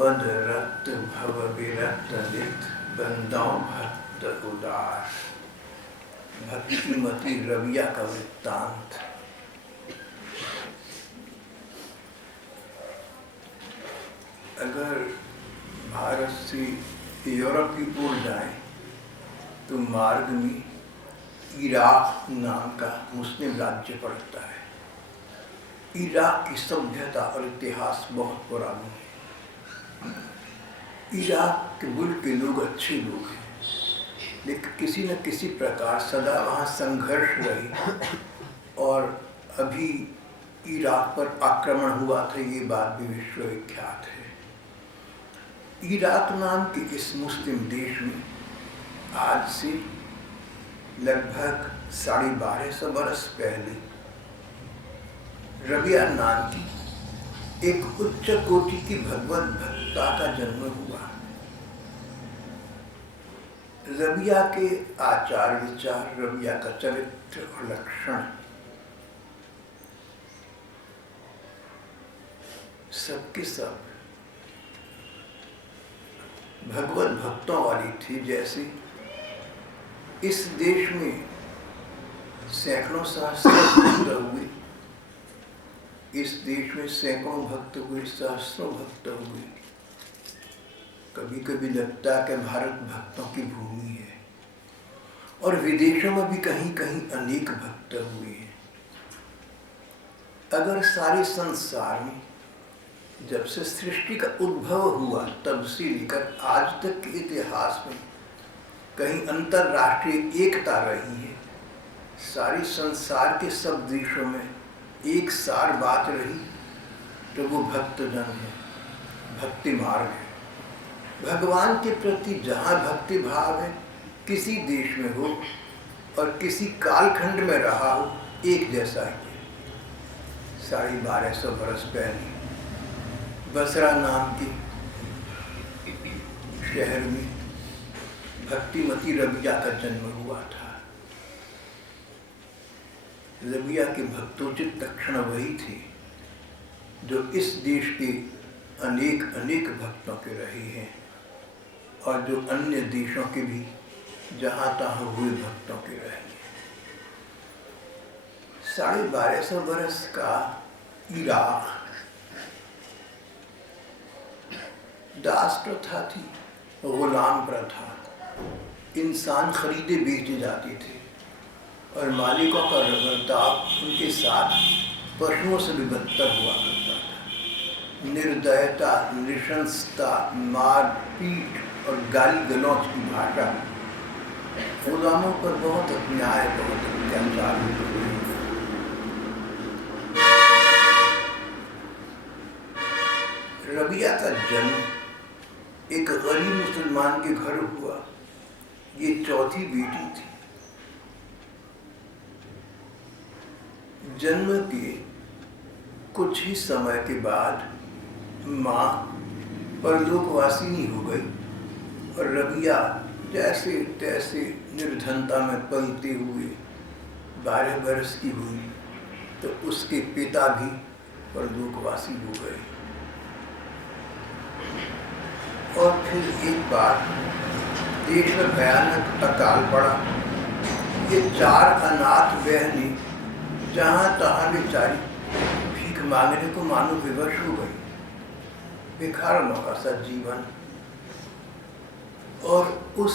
बद रक्त भव विरक्त लित बंदों भक्त उदार। भक्तिमती रविया का वृत्तांत। अगर भारत से यूरोप की ओर जाएं तो मार्ग में इराक नाम का मुस्लिम राज्य पड़ता है। इराक की सभ्यता और इतिहास बहुत पुरानी है। इराक के मुल्क के लोग अच्छे लोग हैं, लेकिन किसी न किसी प्रकार सदा वहाँ संघर्ष रही और अभी इराक पर आक्रमण हुआ था, ये बात भी विश्वविख्यात है। इराक नाम के इस मुस्लिम देश में आज से लगभग 1250 बरस पहले रबिया नाम की एक उच्च कोटि की भगवत भक्ता का जन्म हुआ। रबिया के आचार विचार, रबिया का चरित्र और लक्षण सबके सब भगवत भक्तों वाली थी। जैसे इस देश में सैकड़ों सहस्त्र भक्त हुए, इस देश में सैकड़ों भक्त हुए, सहस्त्रों भक्त हुए। कभी कभी लगता है कि भारत भक्तों की भूमि है, और विदेशों में भी कहीं कहीं अनेक भक्त हुए हैं। अगर सारे संसार में जब से सृष्टि का उद्भव हुआ तब से लेकर आज तक के इतिहास में कहीं अंतरराष्ट्रीय एकता रही है, सारे संसार के सब देशों में एक सार बात रही, तो वो भक्तजन है, भक्ति मार्ग है। भगवान के प्रति जहाँ भक्ति भाव है, किसी देश में हो और किसी कालखंड में रहा हो, एक जैसा ही है। 1250 बरस पहले बसरा नाम के शहर में भक्तिमती रबिया का जन्म हुआ था। रबिया के भक्तोचित लक्षण वही थे जो इस देश के अनेक अनेक भक्तों के रहे हैं, और जो अन्य देशों के भी जहाँ तहाँ हुए भक्तों के रहे हैं। 1250 बरस का इराक दास प्रथा थी, गुलाम प्रथा। इंसान खरीदे बेचे जाते थे और मालिकों का बर्ताव उनके साथ पशुओं से भी बदतर हुआ करता था। निर्दयता, नृशंसता, मारपीट और गाली गलौज की भाषा गुलामों पर बहुत अन्याय, बहुत अत्याचार हुए। रबिया का जन्म एक गरीब मुसलमान के घर हुआ। ये चौथी बेटी थी। जन्म के कुछ ही समय के बाद माँ परलोकवासिनी हो गई और रबिया जैसे तैसे निर्धनता में पलते हुए 12 बरस की हुई तो उसके पिता भी परलोकवासी हो गए। और फिर एक बार देश में भयानक अकाल पड़ा। ये 4 अनाथ बहनें जहाँ तहाँ बेचारी भीख मांगने को मानो विवश हो गई। भिखारनों का सा जीवन। और उस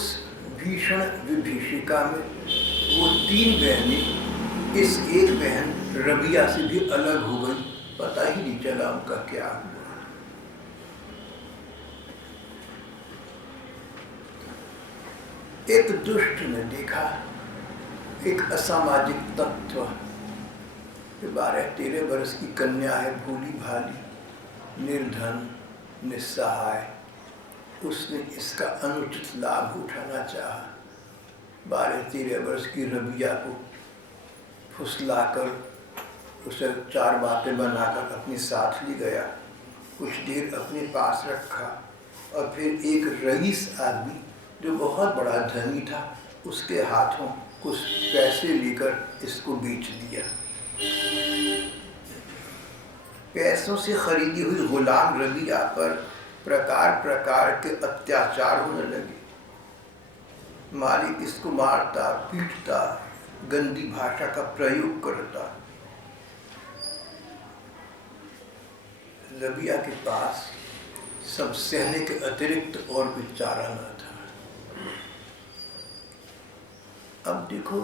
भीषण विभीषिका में वो 3 बहनें इस एक बहन रबिया से भी अलग हो गई। पता ही नहीं चला उनका क्या हुआ। एक दुष्ट ने देखा, एक असामाजिक तत्व, 12-13 बरस की कन्या है, भोली भाली, निर्धन, निस्सहाय। उसने इसका अनुचित लाभ उठाना चाहा। 12-13 वर्ष की रबिया को फुसलाकर उसे 4 बातें बनाकर अपने साथ ले गया। कुछ देर अपने पास रखा और फिर एक रईस आदमी जो बहुत बड़ा धनी था, उसके हाथों कुछ पैसे लेकर इसको बेच दिया। पैसों से खरीदी हुई गुलाम रबिया पर प्रकार प्रकार के अत्याचार होने लगे। मालिक इसको मारता, पीटता, गंदी भाषा का प्रयोग करता। रबिया के पास सब सहने के अतिरिक्त और कोई चारा न था। अब देखो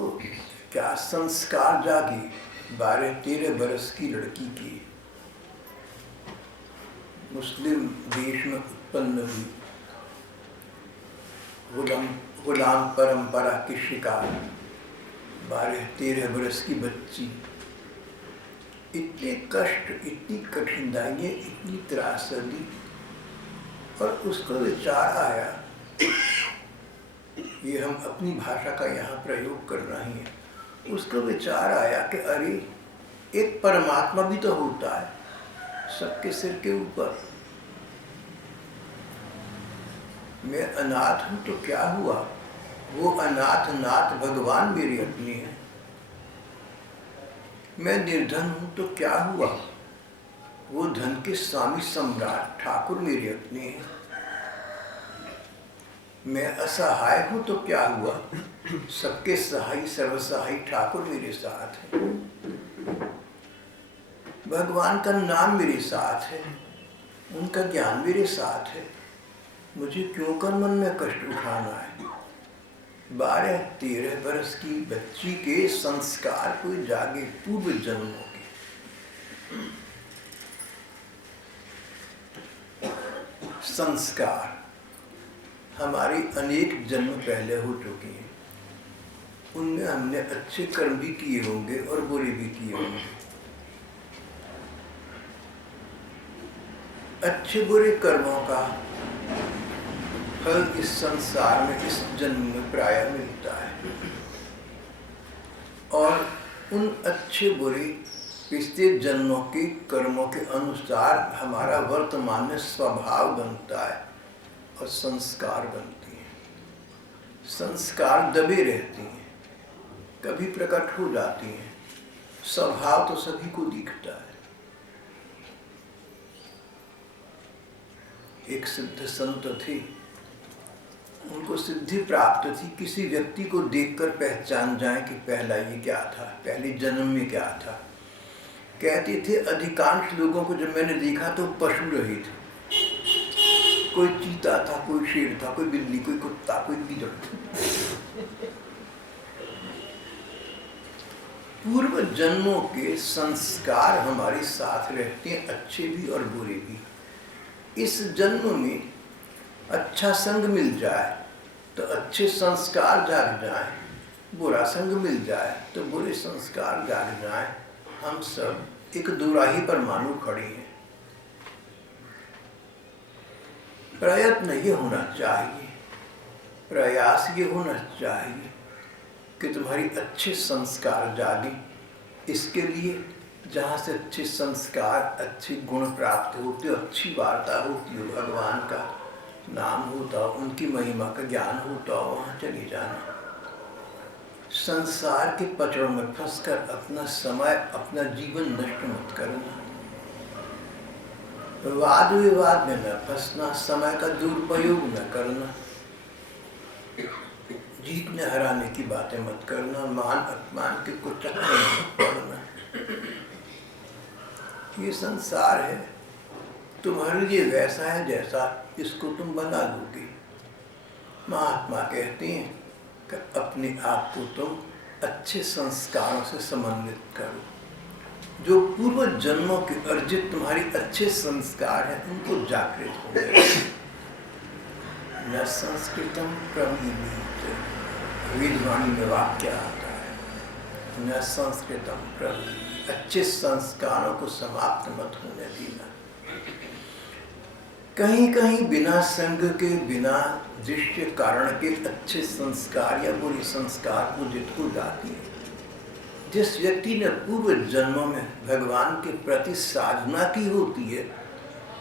क्या संस्कार जागे 12-13 बरस की लड़की की, मुस्लिम देश में उत्पन्न हुई, गुलाम परंपरा की शिकार 12-13 बरस की बच्ची, इतने कष्ट, इतनी कठिनाइयाँ, इतनी त्रासदी, और उसको विचार आया, ये हम अपनी भाषा का यहाँ प्रयोग करना ही है, उसको विचार आया कि अरे एक परमात्मा भी तो होता है सबके सिर के ऊपर। मैं अनाथ हूँ तो क्या हुआ, वो अनाथ नाथ भगवान मेरे अपने हैं। मैं निर्धन हूँ तो क्या हुआ, वो धन के स्वामी सम्राट ठाकुर मेरे अपने हैं। मैं असहाय हूँ तो क्या हुआ, सबके सहाय सर्वसहाय ठाकुर मेरे साथ है। भगवान का नाम मेरे साथ है, उनका ज्ञान मेरे साथ है, मुझे क्यों कर मन में कष्ट उठाना है। 12-13 बरस की बच्ची के संस्कार को जागे पूर्व जन्मों के। संस्कार हमारे अनेक जन्म पहले हो चुके हैं, उनमें हमने अच्छे कर्म भी किए होंगे और बुरे भी किए होंगे। अच्छे बुरे कर्मों का फल इस संसार में, इस जन्म में प्रायः मिलता है, और उन अच्छे बुरे पिछले जन्मों के कर्मों के अनुसार हमारा वर्तमान में स्वभाव बनता है और संस्कार बनती हैं। संस्कार दबे रहती हैं, कभी प्रकट हो जाती हैं, स्वभाव तो सभी को दिखता है। एक सिद्ध संत थे, उनको सिद्धि प्राप्त थी, किसी व्यक्ति को देखकर पहचान जाए कि पहला ये क्या था, पहले जन्म में क्या था। कहते थे अधिकांश लोगों को जब मैंने देखा तो पशु रहे थे, कोई चीता था, कोई शेर था, कोई बिल्ली, कोई कुत्ता, कोई गीदड़। पूर्व जन्मों के संस्कार हमारे साथ रहते हैं, अच्छे भी और बुरे भी। इस जन्म में अच्छा संग मिल जाए तो अच्छे संस्कार जाग जाए, बुरा संग मिल जाए तो बुरे संस्कार जाग जाए। हम सब एक दुराही पर मानो खड़े हैं। प्रयत्न ये होना चाहिए, प्रयास ये होना चाहिए कि तुम्हारी अच्छे संस्कार जागे। इसके लिए जहाँ से अच्छे संस्कार, अच्छे गुण प्राप्त होते हो, अच्छी वार्ता होती हो, भगवान का नाम होता हो, उनकी महिमा का ज्ञान होता हो, वहाँ चले जाना। संसार के पचड़ों में फंसकर अपना समय, अपना जीवन नष्ट मत करना। वाद विवाद में न फंसना, समय का दुरुपयोग न करना, जीतने हराने की बातें मत करना, मान अपमान के कुछ चक्कर मत पड़ना। ये संसार है, तुम्हारे लिए वैसा है जैसा इसको तुम बना लोगे। महात्मा कहते हैं कि अपने आप को तुम अच्छे संस्कारों से समन्वित करो। जो पूर्व जन्मों के अर्जित तुम्हारी अच्छे संस्कार हैं, उनको जागृत हो जाए। न संस्कृतम प्रमीयते, वेदवाणी में वाक्य आता है, न संस्कृतम प्रमीयते, अच्छे संस्कारों को समाप्त मत होने देना। कहीं कहीं बिना संग के, बिना दृश्य कारण के अच्छे संस्कार या बुरे संस्कार उदित हो जाती है। जिस व्यक्ति ने पूर्व जन्मों में भगवान के प्रति साधना की होती है,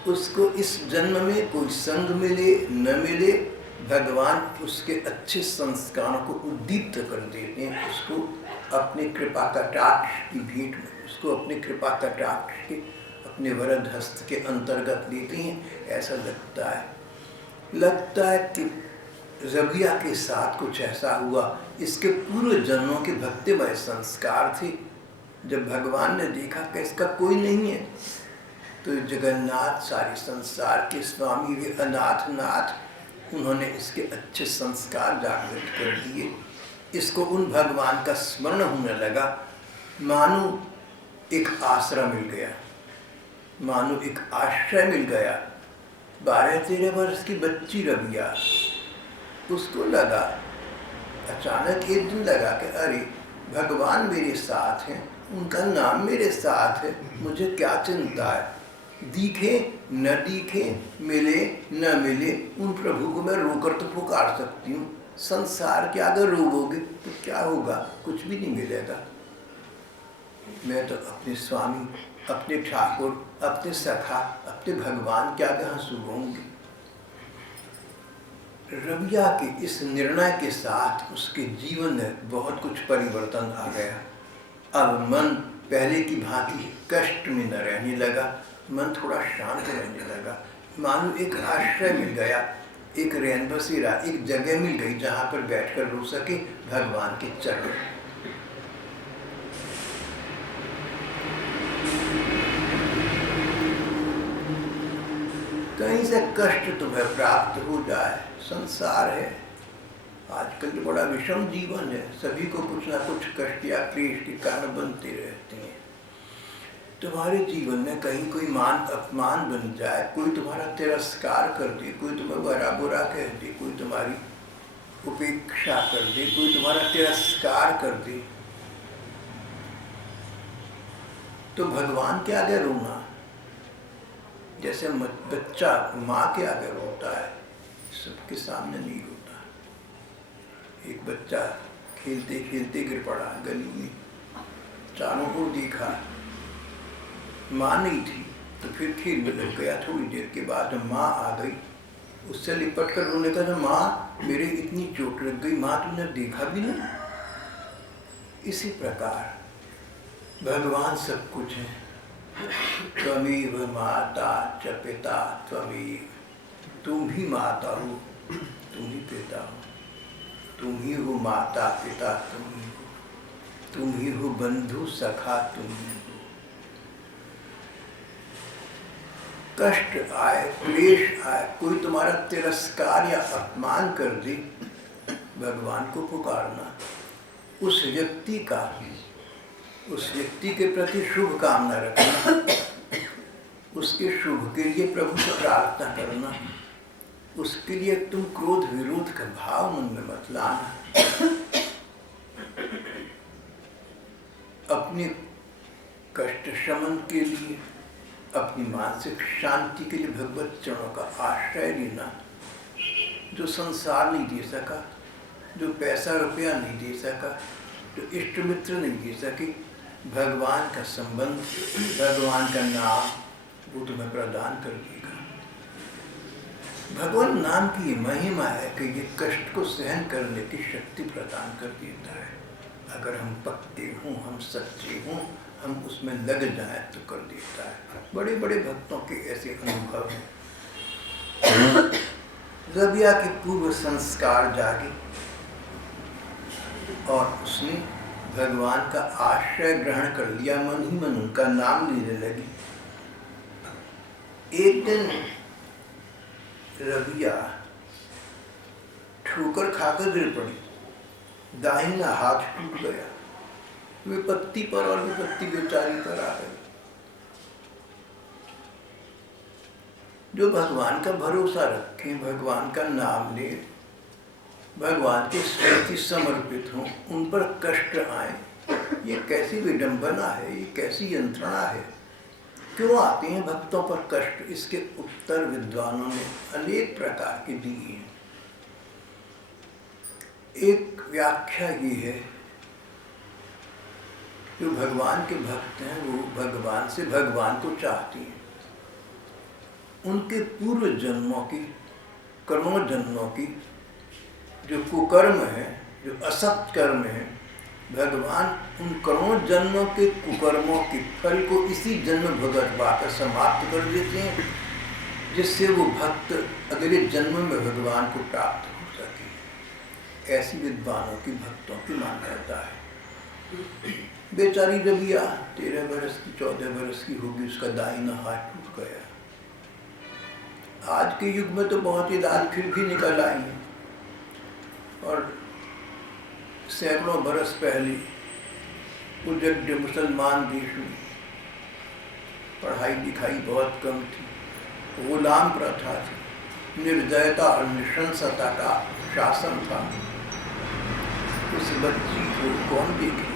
उसको इस जन्म में कोई संग मिले न मिले, भगवान उसके अच्छे संस्कारों को उद्दीप्त कर देते हैं। उसको अपनी कृपा कटाक्ष की भेंट में, उसको अपनी कृपा कटाक्ष के अपने वरद हस्त के अंतर्गत लेती हैं, ऐसा लगता है कि रबिया के साथ कुछ ऐसा हुआ। इसके पूर्व जन्मों के भक्तिमय संस्कार थे। जब भगवान ने देखा कि इसका कोई नहीं है, तो जगन्नाथ सारे संसार के स्वामी वे अनाथनाथ, उन्होंने इसके अच्छे संस्कार जागृत कर दिए। इसको उन भगवान का स्मरण होने लगा, मानो एक आसरा मिल गया, मानो एक आश्रय मिल गया। 12-13 वर्ष की बच्ची रबिया, उसको लगा, अचानक एक दिन लगा कि अरे भगवान मेरे साथ हैं, उनका नाम मेरे साथ है, मुझे क्या चिंता है। दिखे न दिखे, मिले न मिले, उन प्रभु को मैं रोकर तो पुकार सकती हूँ। संसार के अगर रोओगे तो क्या होगा, कुछ भी नहीं मिलेगा। मैं तो अपने स्वामी, अपने ठाकुर, अपने सखा, अपने भगवान के आगे हंसूंगी। रबिया के इस निर्णय के साथ उसके जीवन में बहुत कुछ परिवर्तन आ गया। अब मन पहले की भांति कष्ट में न रहने लगा, मन थोड़ा शांत रहने लगा, मानो एक आश्रय मिल गया, एक रैन बसेरा, एक जगह मिल गई जहाँ पर बैठकर रो सके भगवान के चरण। कहीं से कष्ट तुम्हें प्राप्त हो जाए, संसार है, आजकल तो बड़ा विषम जीवन है, सभी को कुछ ना कुछ कष्ट या क्लेश के कारण बनते रहते हैं। तुम्हारे जीवन में कहीं कोई मान अपमान बन जाए, कोई तुम्हारा तिरस्कार कर दे, कोई तुम्हें बड़ा बुरा कह दे, कोई तुम्हारी उपेक्षा कर दे, कोई तुम्हारा तिरस्कार कर दे, तो भगवान के आगे रोना जैसे बच्चा माँ के आगे रोता है, सबके सामने नहीं रोता। एक बच्चा खेलते खेलते गिर पड़ा गली में, चारों को देखा, माँ नहीं थी, तो फिर खेल में लग गया। थोड़ी देर के बाद माँ आ गई, उससे लिपट कर रोने का, माँ मेरे इतनी चोट लग गई, माँ तुमने देखा भी नहीं। इसी प्रकार भगवान सब कुछ है। त्वमेव माता च पिता त्वमेव, तुम ही माता हो, तुम ही पिता हो, तुम ही हो माता पिता, तुम ही हो बंधु सखा, तुम ही हो। कष्ट आए, क्लेश आए, कोई तुम्हारा तिरस्कार या अपमान कर दे, भगवान को पुकारना, उस व्यक्ति के प्रति शुभ कामना रखना, उसके शुभ के लिए प्रभु से प्रार्थना करना, उसके लिए तुम क्रोध विरोध का भाव मन में मत लाना। अपने कष्ट शमन के लिए, अपनी मानसिक शांति के लिए भगवत चरणों का आश्रय लेना। जो संसार नहीं दे सका, जो पैसा रुपया नहीं दे सका, जो इष्ट मित्र नहीं दे सके, भगवान का संबंध, भगवान का नाम, वो तुम्हें प्रदान कर देगा। भगवान नाम की ये महिमा है कि ये कष्ट को सहन करने की शक्ति प्रदान कर देता है। अगर हम पक्के हों, हम सच्चे हों, हम उसमें लग जाएं तो कर देता है। बड़े बड़े भक्तों के ऐसे अनुभव हैं। रबिया के पूर्व संस्कार जागे और उसने भगवान का आश्रय ग्रहण कर लिया, मन ही मन उनका नाम लेने लगी। एक दिन रबिया ठोकर खाकर गिर पड़ी, दाहिना हाथ टूट गया, विपत्ति पर और विपत्ति बेचारी पर आ गई। जो भगवान का भरोसा रखें, भगवान का नाम ले, भगवान के प्रति समर्पित हों, उन पर कष्ट आए, ये कैसी विडंबना है, ये कैसी यंत्रणा है। क्यों आते हैं भक्तों पर कष्ट? इसके उत्तर विद्वानों ने अनेक प्रकार के दिए हैं। एक व्याख्या ये है, जो भगवान के भक्त हैं वो भगवान से भगवान को चाहते हैं। उनके पूर्व जन्मों की, कर्मों जन्मों की जो कुकर्म है, जो असत कर्म है, भगवान उन करोड़ों जन्मों के कुकर्मों के फल को इसी जन्म भगत वाकर समाप्त कर देते हैं, जिससे वो भक्त अगले जन्म में भगवान को प्राप्त हो सके। ऐसी विद्वानों की, भक्तों की मान्यता है। बेचारी रबिया 13 बरस की, 14 बरस की होगी, उसका दाहिना हाथ टूट गया। आज के युग में तो बहुत इलाज फिर भी निकल आई हैं, और सैकड़ों बरस पहले उजड़ मुसलमान देश में पढ़ाई लिखाई बहुत कम थी, गुलाम प्रथा थी, निर्दयता और नृशंसता का शासन था। उस बच्ची को कौन देखे?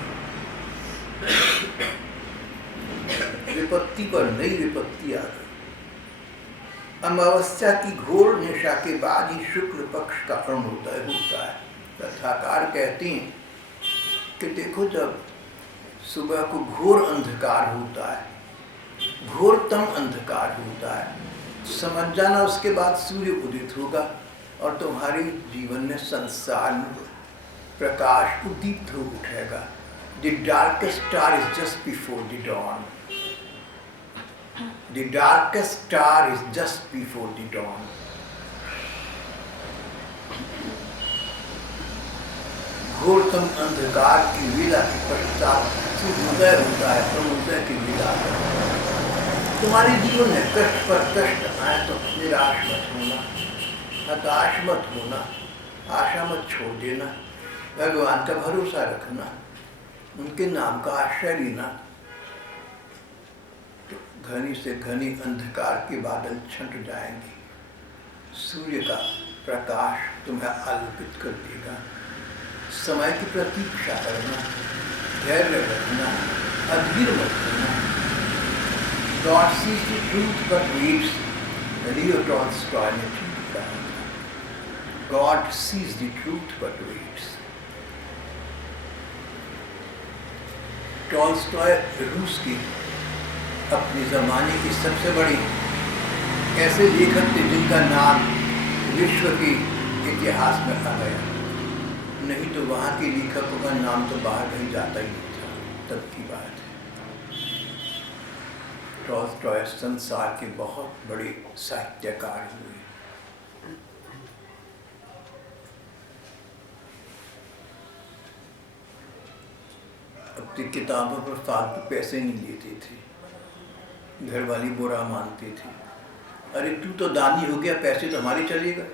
विपत्ति पर नई विपत्ति आ गई। अमावस्या की घोर निशा के बाद ही शुक्ल पक्ष का अरुणोदय होता है। कथाकार कहते हैं कि देखो, जब सुबह को घोर अंधकार होता है, घोरतम अंधकार होता है, समझ जाना उसके बाद सूर्य उदित होगा और तुम्हारे जीवन में, संसार में प्रकाश उद्दीप्त हो उठेगा। The darkest star is just before the dawn. The darkest star is just before the dawn. घोरतम अंधकार की वेला के पश्चात सूर्योदय होता है, अरुणोदय की वेला। तुम्हारे जीवन में कष्ट पर कष्ट आए तो निराश मत होना, हताश मत होना, आशा मत छोड़ देना, भगवान का भरोसा रखना, उनके नाम का आश्रय लेना। तो घनी से घनी अंधकार के बादल छंट जाएंगे, सूर्य का प्रकाश तुम्हें आलोकित कर देगा। समय की प्रतीक्षा करना, धैर्य रखना, अधीर मत होना। God sees the truth but waits. Leo Tolstoy ने ठीक कहा था, God sees the truth but waits. Tolstoy रूस के अपने ज़माने के सबसे बड़े ऐसे लेखक थे जिनका नाम विश्व के इतिहास में आ गया। नहीं तो वहाँ के लेखकों का नाम तो बाहर कहीं जाता ही नहीं था, तब की बात है। टॉल्स्टॉय संसार के बहुत बड़े साहित्यकार हुए। अपनी किताबों पर फालतू पैसे नहीं देते थे, घर वाली बुरा मानते थे। अरे तू तो दानी हो गया, पैसे तो हमारे चले गए।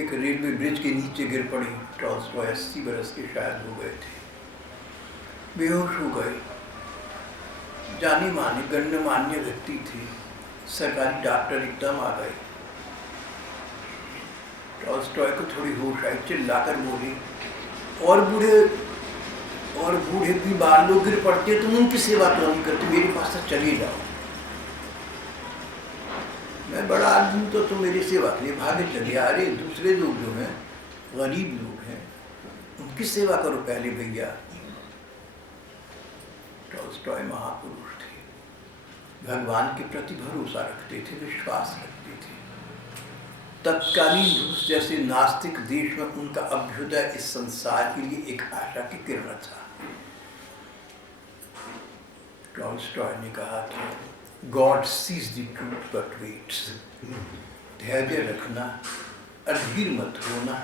एक रेलवे ब्रिज के नीचे गिर पड़ी। टॉल्स्टॉय 80 बरस के शायद हो गए थे, बेहोश हो गए। जानी मानी गण्यमान्य व्यक्ति थे, सरकारी डॉक्टर एकदम आ गए। टॉल्स्टॉय को थोड़ी होश आई, चिल्लाकर बोली, और बूढ़े बीमार लोग गिर पड़ते तुम उनकी सेवा तो नहीं करते, मेरे पास से चले जाओ। मैं बड़ा आदमी तो तुम मेरी सेवा के लिए भागे चले आ रहे। दूसरे लोग जो हैं, गरीब लोग हैं, उनकी सेवा करो पहले भैया। टॉल्स्टॉय महापुरुष थे, भगवान के प्रति भरोसा रखते थे, विश्वास रखते थे। तत्कालीन रूस जैसे नास्तिक देश में उनका अभ्युदय इस संसार के लिए एक आशा की किरण था। टॉल्स्टॉय ने कहा था, God sees the truth but waits. धैर्य रखना, अधीर मत होना।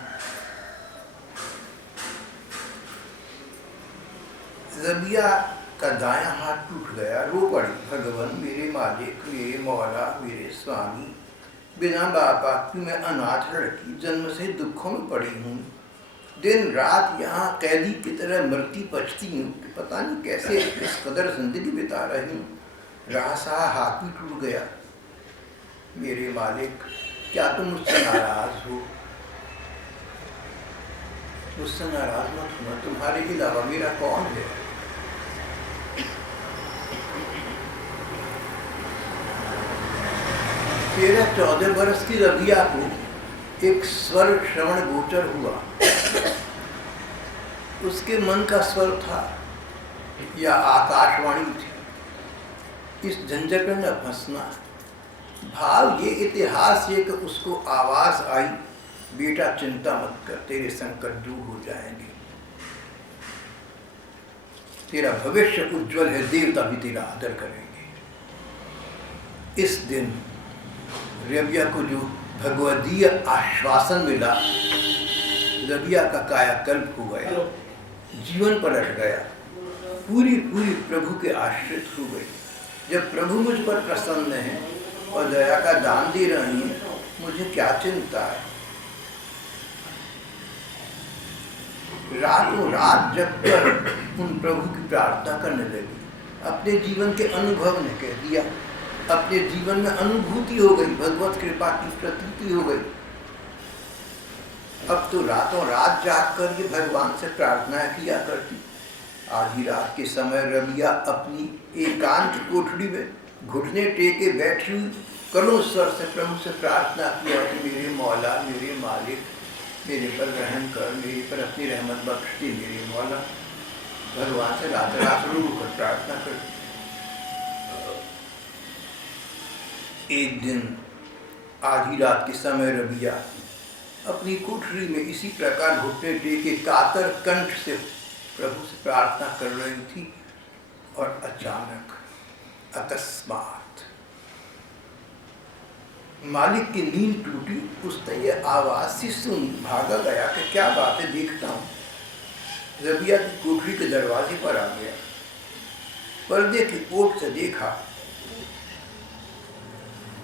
रबिया का दायां हाथ टूट गया, रो पड़ी, भगवान मेरे मालिक, मेरे मौला, मेरे स्वामी, बिना बाप की मैं अनाथ लड़की जन्म से दुखों में पड़ी हूँ। दिन रात यहाँ कैदी की तरह मरती पचती हूँ, पता नहीं कैसे इस कदर जिंदगी बिता रही हूँ। रासा हाथ भी टूट गया। मेरे मालिक, क्या तुम मुझसे नाराज हो? मुझसे नाराज मत होना, तुम्हारे अलावा मेरा कौन है? तेरह 14 बरस की रबिया को एक स्वर श्रवण गोचर हुआ। उसके मन का स्वर था या आकाशवाणी थी, इस झंझट में न फंसना। भाव ये, इतिहास ये कि उसको आवाज आई, बेटा चिंता मत कर, तेरे संकट दूर हो जाएंगे, तेरा भविष्य उज्जवल है, देवता भी तेरा आदर करेंगे। इस दिन रबिया को जो भगवदीय आश्वासन मिला, रबिया का कायाकल्प हो गया, जीवन पलट गया, पूरी प्रभु के आश्रित हो गई। जब प्रभु मुझ पर प्रसन्न है और दया का दान दे रही है, मुझे क्या चिंता है। रातों रात जब कर उन प्रभु की प्रार्थना करने लगी, अपने जीवन के अनुभव ने कह दिया, अपने जीवन में अनुभूति हो गई, भगवत कृपा की प्रतीति हो गई। अब तो रातों रात जाग कर ये भगवान से प्रार्थना किया करती। आधी रात के समय रबिया अपनी एकांत कोठरी में घुटने टेके बैठी हुई करुण स्वर से प्रभु से प्रार्थना किया कि मेरे मौला, मेरे मालिक, मेरे पर रहम कर, मेरे पर अपनी रहमत बख्श दे, मेरे मौला। भगवान से रात रात रो कर प्रार्थना कर। एक दिन आधी रात के समय रबिया अपनी कोठरी में इसी प्रकार घुटने टेके कातर कंठ से प्रभु से प्रार्थना कर रही थी और अचानक अकस्मात मालिक की नींद टूटी। उसने ये आवाज सी सुनी, भागा गया कि क्या बात है, देखता हूँ। रबिया की कोठरी के दरवाजे पर आ गया, पर्दे की ओट से देखा।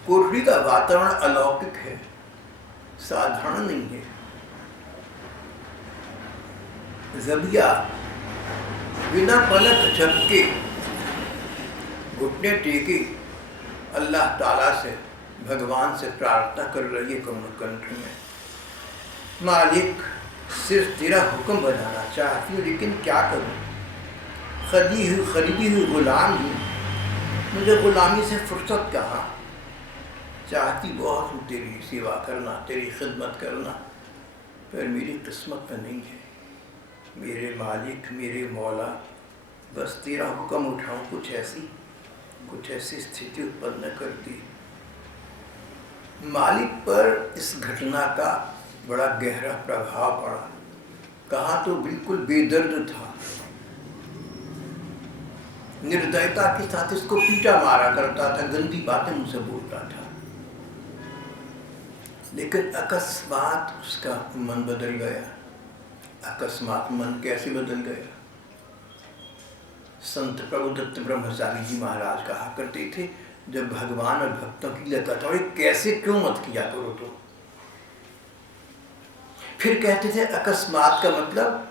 कोठरी का वातावरण अलौकिक है, साधारण नहीं है। रबिया बिना पलक झपके घुटने टेके अल्लाह ताला से, भगवान से प्रार्थना कर रही है करुण कंठ में। मालिक, सिर्फ तेरा हुक्म बनाना चाहती हूँ, लेकिन क्या करूँ, खरीदी हुई गुलाम हूँ, मुझे गुलामी से फुर्सत कहाँ। चाहती बहुत हूँ तेरी सेवा करना, तेरी खिदमत करना, पर मेरी किस्मत में नहीं है। मेरे मालिक, मेरे मौला, बस तेरा हुक्म उठाऊँ, कुछ ऐसी स्थिति उत्पन्न कर दी। मालिक पर इस घटना का बड़ा गहरा प्रभाव पड़ा। कहा तो बिल्कुल बेदर्द था, निर्दयता के साथ इसको पीटा मारा करता था, गंदी बातें मुझसे बोलता था। लेकिन अकस्मात उसका मन बदल गया। अकस्मात मन कैसे बदल गया? संत प्रभुदत्त ब्रह्मचारी जी महाराज कहा करते थे, जब भगवान और भक्तों की लता था, कैसे क्यों मत किया करो तो। फिर कहते थे अकस्मात का मतलब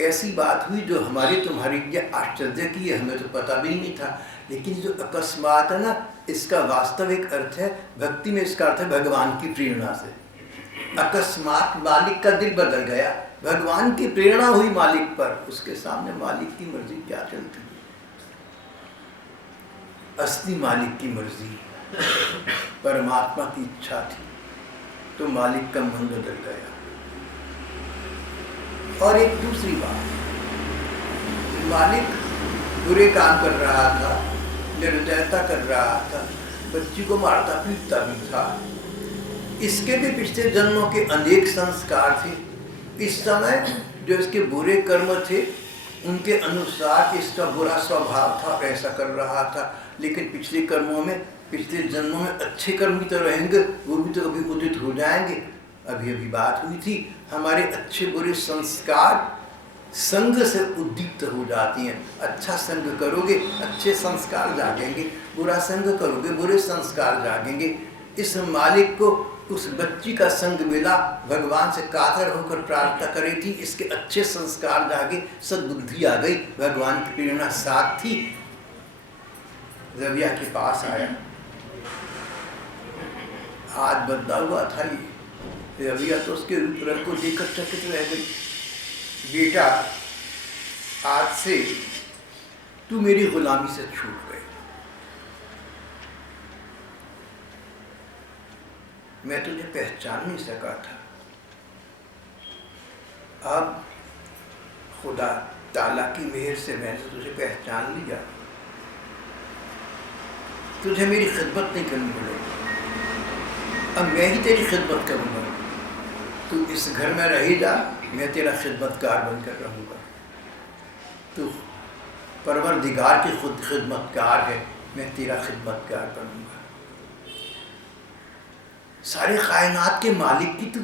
ऐसी बात हुई जो हमारी तुम्हारी लिए आश्चर्य की है, हमें तो पता भी नहीं था। लेकिन जो अकस्मात है ना, इसका वास्तविक अर्थ है, भक्ति में इसका अर्थ है भगवान की प्रेरणा से। अकस्मात मालिक का दिल बदल गया, भगवान की प्रेरणा हुई मालिक पर। उसके सामने मालिक की मर्जी क्या चलती है? असली मालिक की मर्जी, परमात्मा की इच्छा थी, तो मालिक का मन बदल गया। और एक दूसरी बात, मालिक बुरे काम कर रहा था, निर्दयता कर रहा था, बच्ची को मारता पीटता भी था। इसके भी पिछले जन्मों के अनेक संस्कार थे। इस समय जो इसके बुरे कर्म थे, उनके अनुसार इसका बुरा स्वभाव था, ऐसा कर रहा था। लेकिन पिछले कर्मों में, पिछले जन्मों में अच्छे कर्म भी तो रहेंगे, वो भी तो कभी उदित हो जाएंगे। अभी अभी बात हुई थी, हमारे अच्छे बुरे संस्कार संग से उद्दीप्त हो जाती हैं। अच्छा संग करोगे, अच्छे संस्कार जागेंगे, बुरा संग करोगे, बुरे संस्कार जागेंगे। इस मालिक को उस बच्ची का संग मिला, भगवान से कातर होकर प्रार्थना करी थी, इसके अच्छे संस्कार जागे, सद्बुद्धि आ गई, भगवान की प्रेरणा साथ थी। रबिया के पास आया, हाथ बदला हुआ था ये। रबिया तो उसके रूप रंग को देखकर चकित रह गई। बेटा, आज से तू मेरी गुलामी से छूट गई। मैं तुझे पहचान नहीं सका था, अब खुदा ताला की मेहर से मैंने तुझे पहचान लिया। तुझे मेरी खिदमत नहीं करनी पड़ेगी, अब मैं ही तेरी खिदमत करूँगा। तू इस घर में रही जा, मैं तेरा खिदमतगार बनकर रहूँगा। तू परवरदिगार की खुद खिदमतगार है, मैं तेरा खिदमतगार बनूँगा। सारे कायनात के मालिक की तू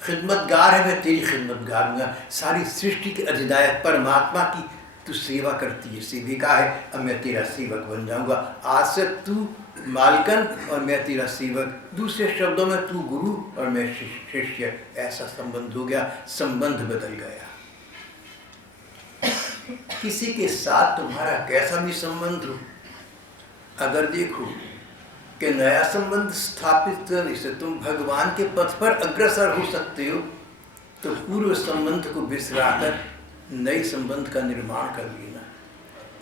खिदमतगार है, मैं तेरी खिदमतगार हूँगा। सारी सृष्टि के अधिनायक परमात्मा की तू सेवा करती है, सेविका है, अब मैं तेरा सेवक बन जाऊँगा। आज से तू मालकन और मैं तेरा सेवक, दूसरे शब्दों में तू गुरु और मैं शिष्य, ऐसा संबंध हो गया, संबंध बदल गया। किसी के साथ तुम्हारा कैसा भी संबंध हो, अगर देखो कि नया संबंध स्थापित करने से तुम भगवान के पथ पर अग्रसर हो सकते हो, तो पूर्व संबंध को बिसराकर नए संबंध का निर्माण कर लेना।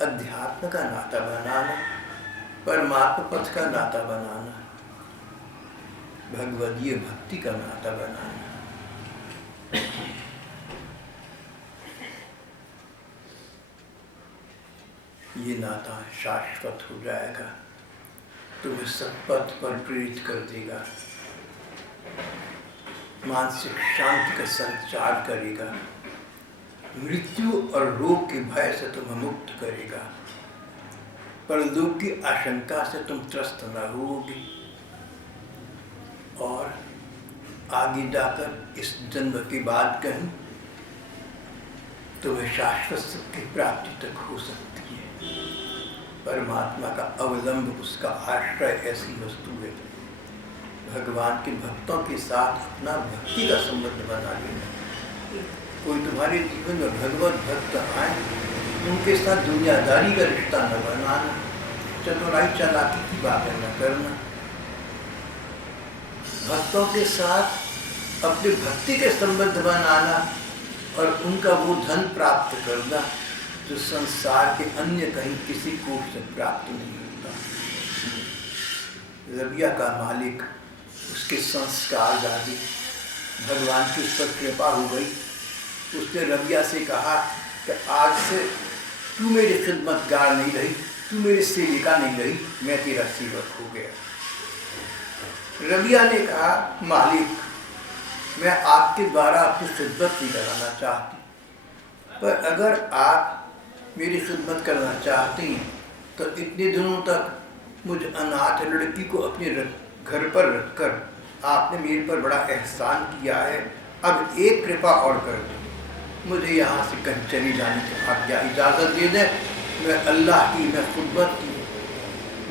अध्यात्म का नाता बनाना, परमात्मा पथ का नाता बनाना, भगवदीय भक्ति का नाता बनाना। ये नाता शाश्वत हो जाएगा, तुम्हें सत्पथ पर प्रेरित कर देगा, मानसिक शांति का संचार करेगा, मृत्यु और रोग के भय से तुम्हें मुक्त करेगा, परलोक की आशंका से तुम त्रस्त न होगे और आगे जाकर इस जन्म के बाद कहीं तुम्हें शाश्वत सुख की प्राप्ति तक हो सकती है। परमात्मा का अवलंब, उसका आश्रय ऐसी वस्तु है। भगवान के भक्तों के साथ अपना भक्ति का संबंध बना लेना। कोई तुम्हारे जीवन में भगवत भक्त आए, उनके साथ दुनियादारी का रिश्ता न बनाना, चतुराई चालाकी की बातें न करना। भक्तों के साथ अपने भक्ति के संबंध बनाना और उनका वो धन प्राप्त करना जो संसार के अन्य कहीं किसी को से प्राप्त नहीं होता। रबिया का मालिक, उसके संस्कार दादी, भगवान की उस पर कृपा हो गई। उसने रबिया से कहा कि आज से तू मेरी खिदमतगार नहीं रही, तू मेरी सेविका नहीं रही, मैं तेरा सेवक हो गया। रबिया ने कहा, मालिक मैं आपके द्वारा अपनी खिदमत नहीं कराना चाहती, पर अगर आप मेरी खिदमत करना चाहती हैं तो इतने दिनों तक मुझ अनाथ लड़की को अपने घर पर रखकर आपने मेरे पर बड़ा एहसान किया है। अब एक कृपा और कर दो, मुझे यहाँ से कहीं चली जाने की आज्ञा, इजाज़त दे दें। मैं अल्लाह की, मैं खुदबत की,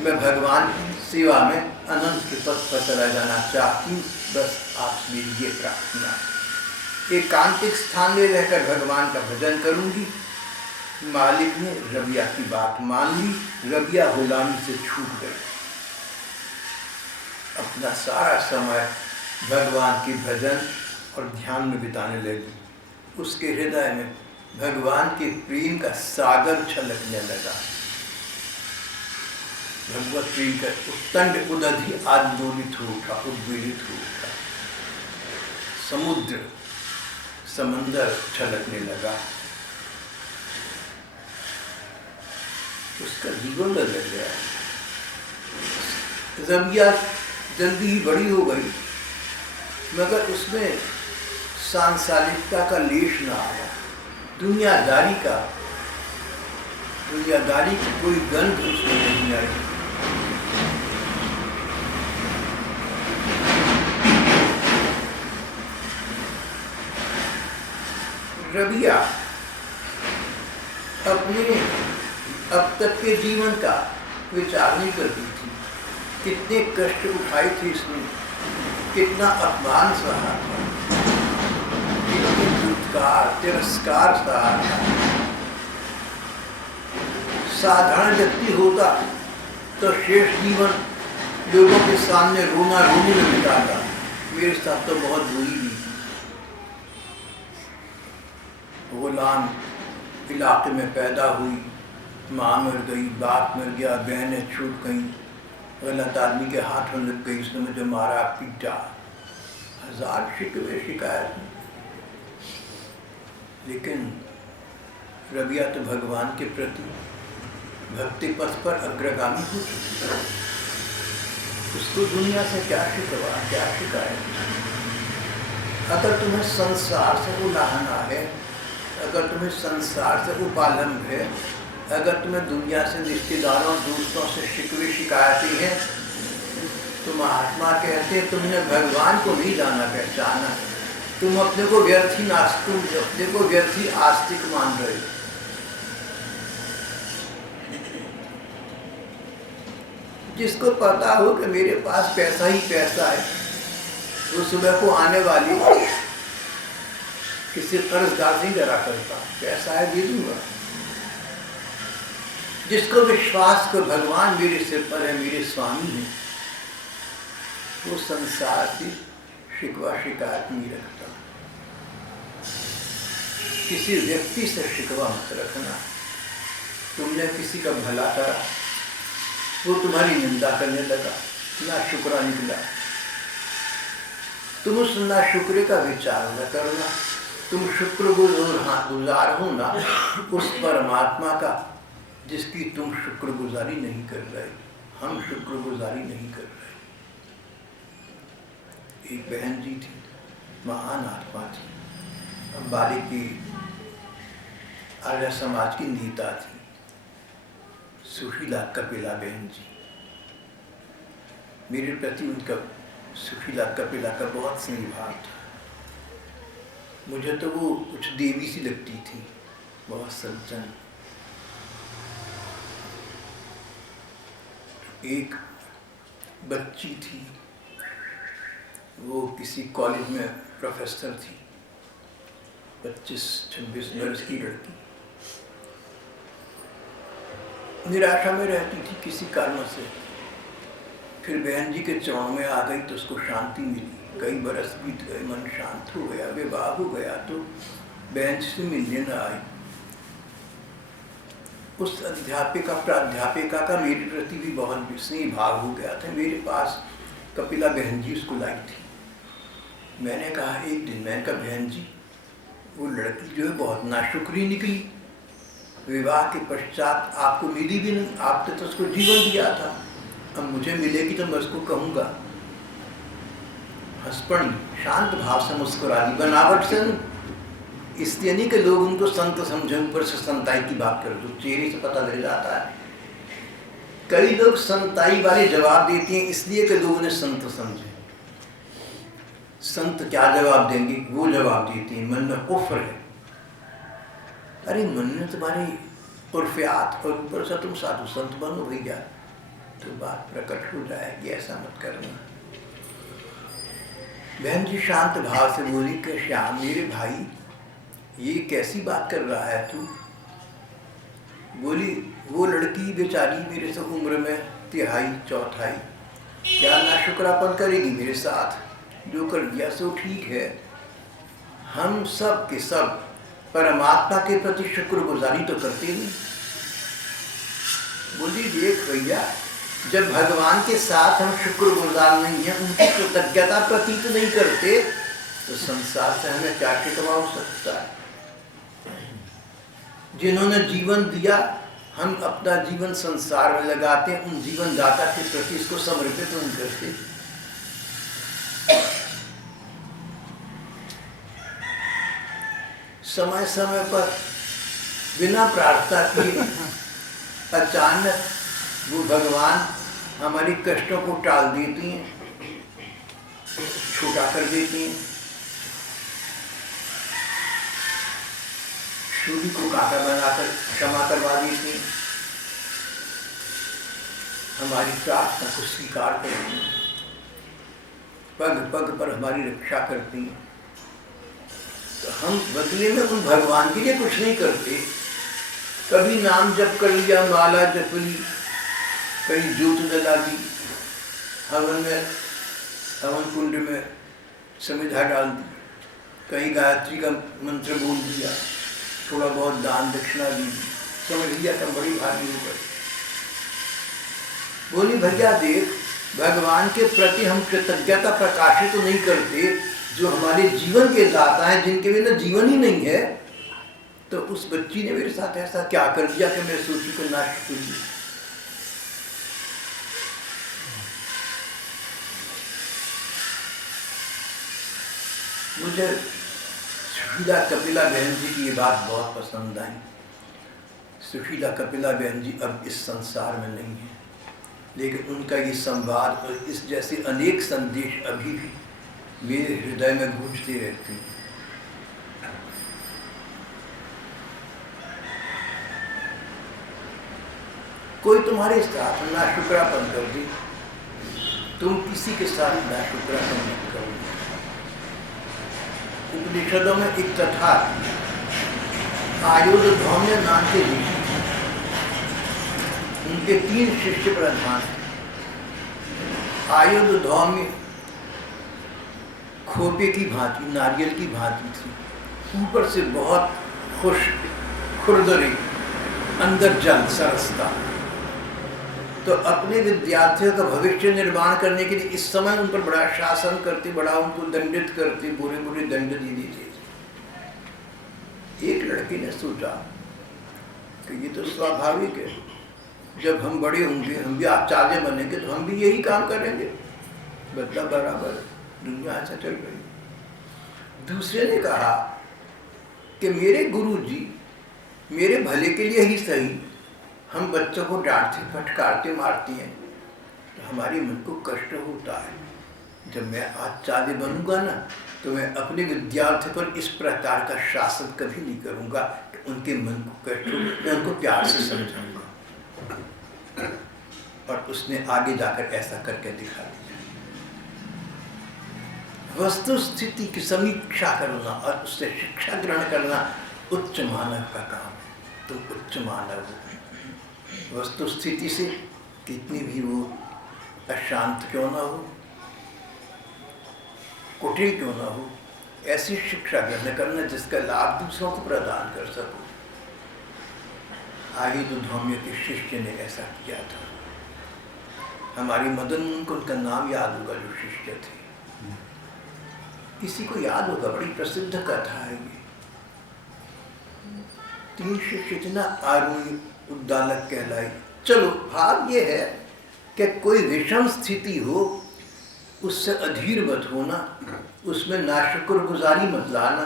मैं भगवान की सेवा में अनंत के पथ पर चला जाना चाहती हूँ। बस आप मेरी ये प्रार्थना, एकांतिक स्थान में रहकर भगवान का भजन करूँगी। मालिक ने रबिया की बात मान ली। रबिया गुलामी से छूट गई, अपना सारा समय भगवान के भजन और ध्यान में बिताने लगी। उसके हृदय में भगवान के प्रेम का सागर छलकने लगा। भगवत प्रेम का उत्तंड उदधि आंदोलित हो उठा, उद्वेलित हो उठा। समुद्र, समंदर छलकने लगा। उसका जीवन बदल गया। रबिया जल्दी ही बड़ी हो गई, मगर उसमें सांसारिकता का लेश न आया। दुनियादारी की कोई गंध उसमें नहीं आई। रबिया अपने अब तक के जीवन का विचार नहीं करती थी। कितने कष्ट उठाए थे इसने, कितना अपमान सहा था, कितने दुत्कार तिरस्कार सहा था। साधारण व्यक्ति होता तो शेष जीवन लोगों के सामने रोना रोने में बिताता। मेरे साथ तो बहुत बुरी भी थी। गुलाम इलाके में पैदा हुई, माँ मर गई, बाप मर गया, बहनें छूट गईं, गलत आदमी के हाथों लग गई, उसने मुझे मारा पीटा, हजार शिकवे शिकायत। लेकिन रबिया तो भगवान के प्रति भक्ति पथ पर अग्रगामी हो चुकी है। उसको दुनिया से क्या शिकवा, क्या शिकायत। अगर तुम्हें संसार से उलाहना है, अगर तुम्हें संसार से उपालंब है, अगर तुम्हें दुनिया से, रिश्तेदारों, दोस्तों से शिकवे शिकायतें हैं, तो महात्मा कहते हैं तुमने भगवान को नहीं जाना, पहचाना। तुम अपने को व्यर्थी नास्तिक, अपने को व्यर्थी आस्तिक मान रहे हो। जिसको पता हो कि मेरे पास पैसा ही पैसा है, वो सुबह को आने वाली किसी कर्जदार नहीं डरा करता, पैसा है दे दूंगा। जिसको विश्वास को भगवान मेरे सिर पर है, मेरे स्वामी है, वो संसार से शिकवा शिकायत नहीं रखता। किसी व्यक्ति से शिकवा मत रखना। तुमने किसी का भला करा, वो तुम्हारी निंदा करने लगा, ना शुक्रा निकला। तुम उस ना शुक्र का विचार न करना। तुम शुक्रगुजार हो ना उस परमात्मा का जिसकी तुम शुक्रगुजारी नहीं कर रहे। हम शुक्रगुजारी नहीं कर रहे। एक बहन जी थी, महान आत्मा थी, अंबाली की आर्य समाज की नेता थी, सुशीला कपिला बहन जी। मेरे प्रति उनका, सुशीला कपिला का बहुत स्नेह भाव था। मुझे तो वो कुछ देवी सी लगती थी, बहुत सज्जन। एक बच्ची थी, वो किसी कॉलेज में प्रोफेसर थी, 25-26 वर्ष की लड़की। निराशा में रहती थी किसी कारण से। फिर बहन जी के चरणों में आ गई तो उसको शांति मिली। कई बरस बीत गए, मन शांत हो गया, विवाह हो गया, तो बहन से मिलने न आई। उस अध्यापिका प्राध्यापिका का मेरे प्रति भी बहुत स्नेह भाव हो गया था। मेरे पास कपिला बहन जी उसको लाई थी। मैंने कहा एक दिन, मैंने कहा बहन जी वो लड़की जो है बहुत नाशुक्री निकली। विवाह के पश्चात आपको मिली भी नहीं, आपने तो उसको जीवन दिया था, अब मुझे मिलेगी तो मैं उसको कहूँगा। हंसपड़ी, शांत भाव से मुस्कुरा दी, बनावट से नहीं। इसलिए नहीं कि लोग उनको संत समझे, ऊपर से संताई की बात कर दो, चेहरे से पता लग जाता है। कई लोग संताई वाले जवाब देते हैं इसलिए कि लोग उन्हें संत समझे। संत क्या जवाब देंगे? वो जवाब देते हैं मन में कुफ्र है। अरे मन में तुम्हारी उर्फियात और ऊपर से तुम साधु संत बनो भैया, तो बात प्रकट हो जाएगी, ऐसा मत करना। बहन जी शांत भाव से बोली कि श्याम मेरे भाई ये कैसी बात कर रहा है तू? बोली वो लड़की बेचारी मेरे से उम्र में तिहाई चौथाई, क्या नाशुक्रापन करेगी मेरे साथ? जो कर दिया सो ठीक है। हम सब के सब परमात्मा के प्रति शुक्रगुजारी तो करते नहीं। बोली देख भैया, जब भगवान के साथ हम शुक्रगुजार नहीं है, उनकी कृतज्ञता प्रतीत नहीं करते, तो संसार से हमें क्या शिकवा हो सकता है? जिन्होंने जीवन दिया, हम अपना जीवन संसार में लगाते हैं, उन जीवन दाता के प्रति इसको समर्पित नहीं करते। समय समय पर बिना प्रार्थना किए अचानक वो भगवान हमारी कष्टों को टाल देती हैं, छूटा कर देती हैं। सूली को कांटा बनाकर क्षमा करवा देती हैं, हमारी प्रार्थना को स्वीकार करती हैं, पग पग पर हमारी रक्षा करती हैं। तो हम बदले में उन भगवान के लिए कुछ नहीं करते। कभी नाम जप कर लिया, माला जप ली, कहीं ज्योत जला दी, हवन में, हवन कुंड में समिधा डाल दी, कहीं गायत्री का मंत्र बोल दिया, थोड़ा बहुत दान दक्षिणा दी, समझ लिया तो बड़ी भारी हो गई। बोली भैया देख, भगवान के प्रति हम कृतज्ञता प्रकाशित तो नहीं करते, जो हमारे जीवन के दाता हैं, जिनके बिना जीवन ही नहीं है। तो उस बच्ची ने मेरे साथ ऐसा क्या कर दिया कि मैं सोची को नाश कर दी। मुझे सुशीला कपिला बहन जी की ये बात बहुत पसंद आई। सुशीला कपिला बहन जी अब इस संसार में नहीं है, लेकिन उनका ये संवाद और इस जैसे अनेक संदेश अभी भी मेरे हृदय में गूंजते रहते हैं। कोई तुम्हारे साथ नाशुक्रापन कर दे, तुम किसी के साथ नाशुक्रापन मत करो। उपनिषदों में एक कथा, आयुर्धौम्य नाम के ऋषि, उनके 3 शिष्य प्रधान। आयुर्धौम्य खोपे की भांति, नारियल की भांति थी, ऊपर से बहुत खुश्क, खुरदरी, अंदर जल सरसता। तो अपने विद्यार्थियों का भविष्य निर्माण करने के लिए इस समय उन पर बड़ा शासन करती, बड़ा उनको दंडित करती, बुरे बुरे दंड दे देती। एक लड़की ने सोचा कि ये तो स्वाभाविक है, जब हम बड़े होंगे, हम भी आचार्य बनेंगे, तो हम भी यही काम करेंगे। बदला बराबर, दुनिया ऐसा चल रही। दूसरे ने कहा कि मेरे गुरुजी मेरे भले के लिए ही सही, हम बच्चों को डांटते, फटकारते, मारती हैं, तो हमारे मन को कष्ट होता है। जब मैं आचार्य बनूंगा ना, तो मैं अपने विद्यार्थी पर इस प्रकार का शासन कभी नहीं करूंगा कि उनके मन को कष्ट हो, मैं उनको प्यार से समझाऊंगा। और उसने आगे जाकर ऐसा करके दिखा दिया। वस्तु स्थिति की समीक्षा करना और उससे शिक्षा ग्रहण करना उच्च मानव का काम है। तुम उच्च मानव हो। वस्तु स्थिति से कितनी भी वो अशांत क्यों ना हो, कुटिल क्यों ना हो, ऐसी शिक्षा ग्रहण करना जिसका लाभ दूसरों को प्रदान कर सको। आयुर्धौम्य के शिष्य ने ऐसा किया था। हमारी मदन को उनका नाम याद होगा, जो शिष्य थे। किसी को याद होगा, बड़ी प्रसिद्ध कथा है ये। 3 शिष्य थे ना, आरुणि उद्दालक कहलाई। चलो, भाव ये है कि कोई विषम स्थिति हो, उससे अधीर मत होना, उसमें नाशुक्रगुजारी मत लाना,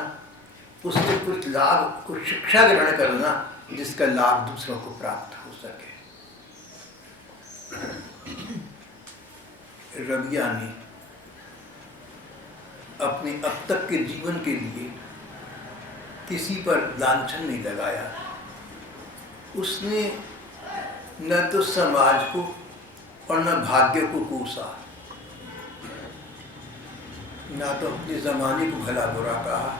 उससे कुछ लाभ, कुछ शिक्षा ग्रहण करना जिसका लाभ दूसरों को प्राप्त हो सके। रबिया ने अपने अब तक के जीवन के लिए किसी पर लांछन नहीं लगाया। उसने न तो समाज को और न भाग्य को कोसा, न तो अपने जमाने को भला बुरा कहा,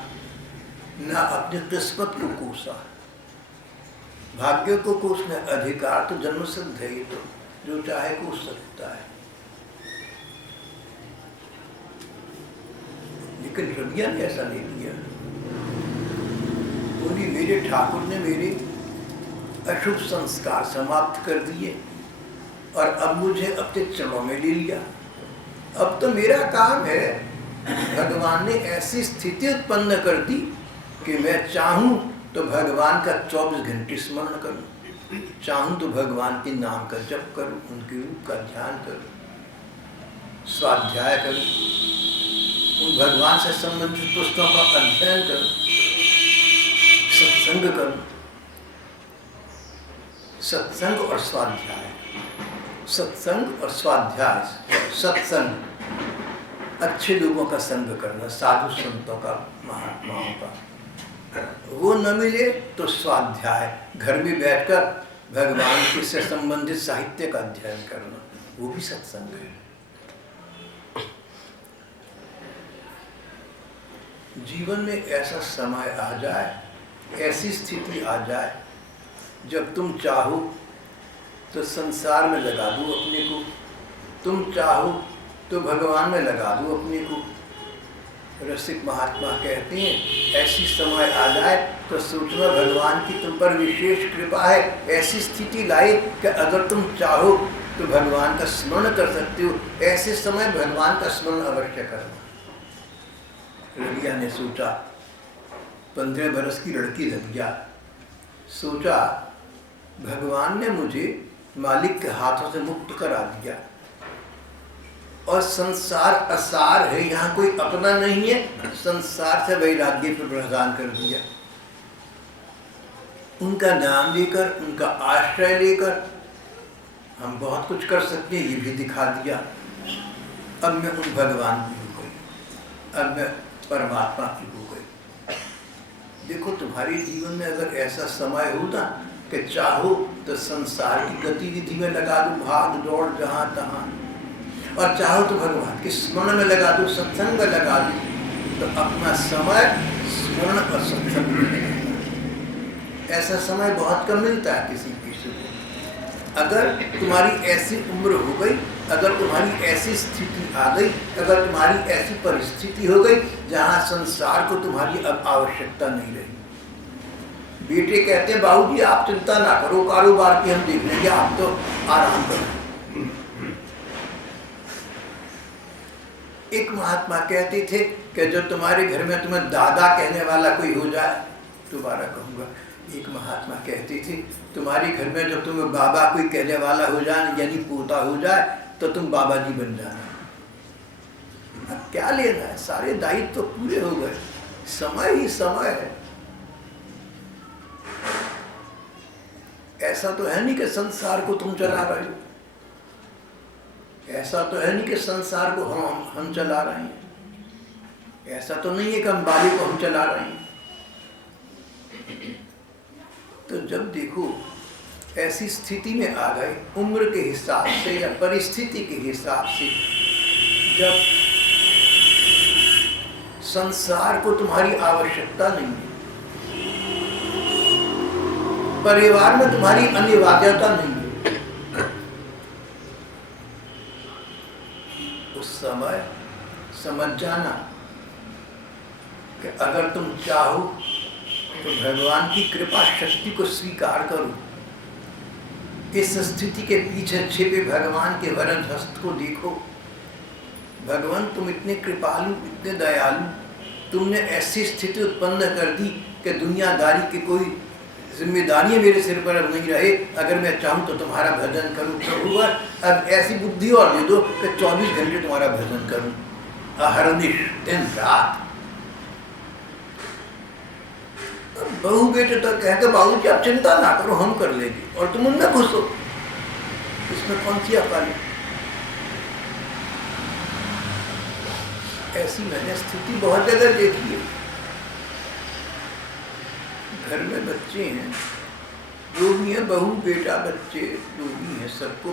न अपनी किस्मत को कोसा। भाग्य को कोसने अधिकार तो जन्म सिद्ध है, ही तो जो चाहे कोस सकता है। लेकिन रबिया ने ऐसा नहीं किया। बोली, मेरे ठाकुर ने मेरे अशुभ संस्कार समाप्त कर दिए और अब मुझे अपने चरणों में ले लिया। अब तो मेरा काम है, भगवान ने ऐसी स्थिति उत्पन्न कर दी कि मैं चाहूं तो भगवान का 24 घंटे स्मरण करूं, चाहूं तो भगवान के नाम का जप करूं, उनके रूप का ध्यान करूं, स्वाध्याय करूं, उन भगवान से संबंधित पुस्तकों का अध्ययन करूं, सत्संग करूं। सत्संग और स्वाध्याय, सत्संग और स्वाध्याय। सत्संग अच्छे लोगों का संग करना, साधु संतों का, महात्माओं का। वो न मिले तो स्वाध्याय, घर में बैठकर भगवान के से संबंधित साहित्य का अध्ययन करना, वो भी सत्संग है। जीवन में ऐसा समय आ जाए, ऐसी स्थिति आ जाए, जब तुम चाहो तो संसार में लगा दो अपने को, तुम चाहो तो भगवान में लगा दो अपने को। रसिक महात्मा कहते हैं, ऐसी समय आ जाए तो सोचना भगवान की तुम पर विशेष कृपा है, ऐसी स्थिति लाए कि अगर तुम चाहो तो भगवान का स्मरण कर सकते हो। ऐसे समय भगवान का स्मरण अवश्य करना। रबिया ने सोचा, 15 बरस की लड़की रबिया, सोचा भगवान ने मुझे मालिक के हाथों से मुक्त करा दिया और संसार असार है, यहाँ कोई अपना नहीं है, संसार से वैराग्य पर प्रदान कर दिया। उनका नाम लेकर, उनका आश्रय लेकर हम बहुत कुछ कर सकते हैं, ये भी दिखा दिया। अब मैं उन भगवान की हो गई, अब मैं परमात्मा की हो गई। देखो तुम्हारे जीवन में अगर ऐसा समय होता कि चाहो तो संसार की गतिविधि में लगा दो, भाग दौड़ जहाँ तहाँ, और चाहो तो भगवान के स्मरण में लगा दो, सत्संग में लगा दो, तो अपना समय स्मरण और सत्संग में लगा दो। ऐसा समय बहुत कम मिलता है किसी किसी को। अगर तुम्हारी ऐसी उम्र हो गई, अगर तुम्हारी ऐसी स्थिति आ गई, अगर तुम्हारी ऐसी परिस्थिति हो गई जहाँ संसार को तुम्हारी अब आवश्यकता नहीं रही, बेटे कहते हैं बाबूजी आप चिंता ना करो, कारोबार की हम देख लेंगे, आप तो आराम करो। एक महात्मा कहते थे कि जो तुम्हारे घर में तुम्हें दादा कहने वाला कोई हो जाए, दोबारा कहूँगा, एक महात्मा कहते थे तुम्हारे घर में जो तुम्हें बाबा कोई कहने वाला हो जाए, यानी पोता हो जाए, तो तुम बाबा जी बन जाना। अब क्या लेना है, सारे दायित्व तो पूरे हो गए, समय ही समय है। ऐसा तो है नहीं कि संसार को तुम चला रहे हो, ऐसा तो है नहीं कि संसार को हम चला रहे हैं, ऐसा तो नहीं है कि हम बाली को हम चला रहे हैं। तो जब देखो ऐसी स्थिति में आ गए, उम्र के हिसाब से या परिस्थिति के हिसाब से, जब संसार को तुम्हारी आवश्यकता नहीं है, परिवार में तुम्हारी अनिवार्यता नहीं है, उस समय समझ जाना कि अगर तुम चाहो तो भगवान की कृपा शक्ति को स्वीकार करो। इस स्थिति के पीछे छिपे भगवान के वरद हस्त को देखो। भगवान तुम इतने कृपालु, इतने दयालु, तुमने ऐसी स्थिति उत्पन्न कर दी कि दुनियादारी की कोई जिम्मेदारियां मेरे सिर पर अब नहीं रहे। अगर मैं चाहूँ तो तुम्हारा भजन करूँ प्रभु, अब ऐसी बुद्धि और दे दो कि 24 घंटे तुम्हारा भजन करूँ, अहरनिश दिन रात। बहू बेटे तो कहते बाबू जी आप चिंता ना करो, हम कर लेंगे, और तुम उनमें खुश हो, इसमें कौन सी अकल है? ऐसी मैंने स्थिति बहुत जगह देखी है। घर में बच्चे हैं, जो भी है, बहू बेटा बच्चे जो भी है, सबको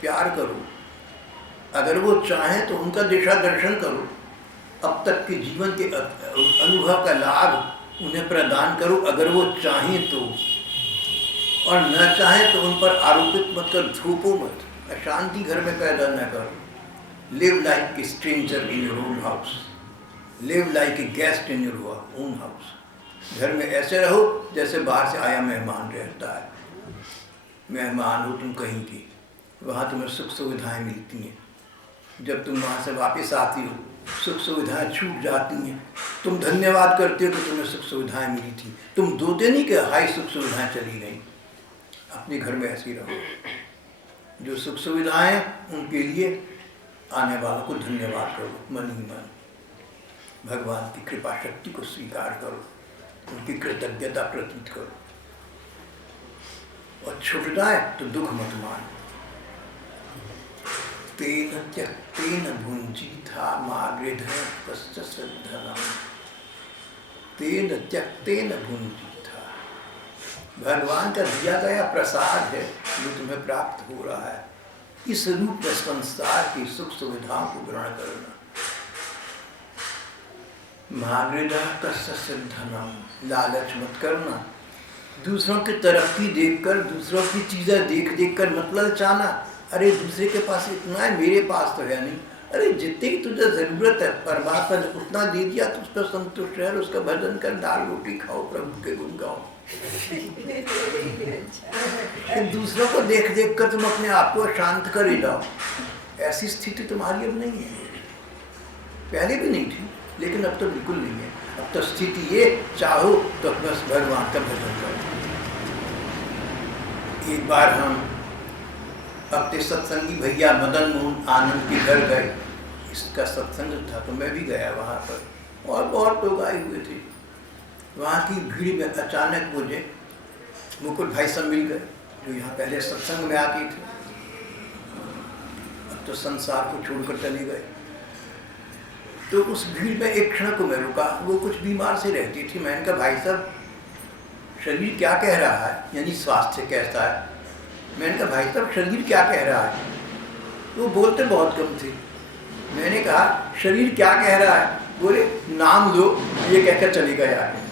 प्यार करो। अगर वो चाहें तो उनका दिशा दर्शन करो, अब तक के जीवन के अनुभव का लाभ उन्हें प्रदान करो अगर वो चाहें तो, और न चाहें तो उन पर आरोपित मत कर, थोपो मत, अशांति घर में पैदा न करो। Live like a stranger in your own house, live like a guest in your own house. घर में ऐसे रहो जैसे बाहर से आया मेहमान रहता है। मेहमान हो तुम कहीं की, वहाँ तुम्हें सुख सुविधाएं मिलती हैं। जब तुम वहाँ से वापस आती हो, सुख सुविधाएं छूट जाती हैं, तुम धन्यवाद करते हो कि तुम्हें सुख सुविधाएं मिली थी। तुम दोते नहीं कि हाय सुख सुविधाएं चली गई। अपने घर में ऐसे ही रहो। जो सुख सुविधाएं उनके लिए आने वालों को धन्यवाद करो, मन ही मन। भगवान की कृपा शक्ति को स्वीकार करो, उनकी कृतज्ञता प्रतीत करो, और छूट जाए तो दुख मत मानो। तेन त्यक्तेन भुंजीथा मागृध कस्य श्रद्धनम्, तेन त्यक्तेन भुंजीथा। भगवान का दिया गया प्रसाद है जो तुम्हें प्राप्त हो रहा है। इस रूप में संसार की सुख सुविधाओं को ग्रहण करना। मागृध कस्य श्रद्धनम्, लालच मत करना। दूसरों की तरक्की देखकर, दूसरों की चीजें देख देख कर मत ललचाना। अरे दूसरे के पास इतना है, मेरे पास तो है नहीं। अरे जितनी की तुझे जरूरत है, परमात्मा ने उतना दे दिया तो उस पर संतुष्ट रह, उसका भजन कर, दाल रोटी खाओ, प्रभु के गुण गाओ। दूसरों को देख देख कर तुम अपने आप को शांत कर ही जाओ। ऐसी स्थिति तुम्हारी अब नहीं है, पहले भी नहीं थी, लेकिन अब तो बिल्कुल नहीं है। अब तो स्थिति ये, चाहो तो बस भगवान का भजन करो। एक बार हम अपने सत्संगी भैया मदन मोहन आनंद के घर गए, इसका सत्संग था तो मैं भी गया वहाँ पर, और बहुत लोग आए हुए थे। वहाँ की भीड़ में अचानक मुझे मुकुट भाई सब मिल गए, जो यहाँ पहले सत्संग में आते थे, अब तो संसार को छोड़कर चले गए। तो उस भीड़ में एक क्षण को मैं रुका, वो कुछ बीमार से रहती थी। मैंने कहा भाई साहब शरीर क्या कह रहा है, यानी स्वास्थ्य कैसा है। मैंने कहा भाई साहब शरीर क्या कह रहा है। वो बोलते बहुत कम थे। मैंने कहा शरीर क्या कह रहा है, बोले नाम लो, ये कहकर चले गए आगे।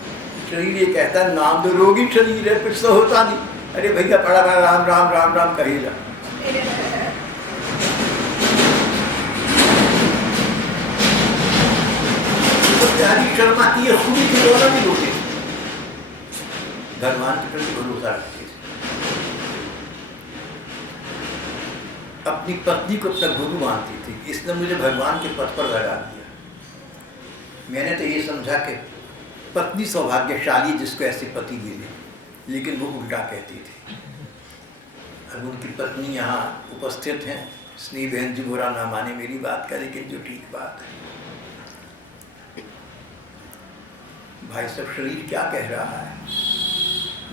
शरीर ये कहता है नाम दो, रोगी शरीर है, कुछ तो होता नहीं। अरे भैया बड़ा बड़ा राम राम राम राम कही जा। तो शर्मा की ये खुदी की दौलत भी होती थी, भगवान के प्रति भरोसा रखते थे। अपनी पत्नी को अपना गुरु मानती थी, इसने मुझे भगवान के पथ पर लगा दिया। मैंने तो ये समझा कि पत्नी सौभाग्यशाली जिसको ऐसे पति मिले, लेकिन वो उल्टा कहती थी। अब उनकी पत्नी यहाँ उपस्थित हैं, स्नेह बहन जी बुरा ना माने मेरी बात का, लेकिन जो ठीक बात है। भाई सब शरीर क्या कह रहा है,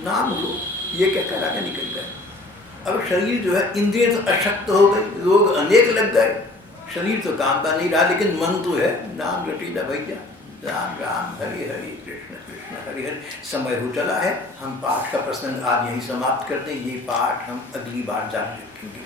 नाम लो, ये कहकर आगे निकल गए। अब शरीर जो है इंद्रिय तो अशक्त हो गई, रोग अनेक लग गए, शरीर तो काम का नहीं रहा, लेकिन मन तो है नाम रटीला भैया, राम राम हरे हरे कृष्ण कृष्ण हरे हरे। समय हो चला है, हम पाठ का प्रसंग आज यहीं समाप्त करते हैं। ये पाठ हम अगली बार जारी रखेंगे।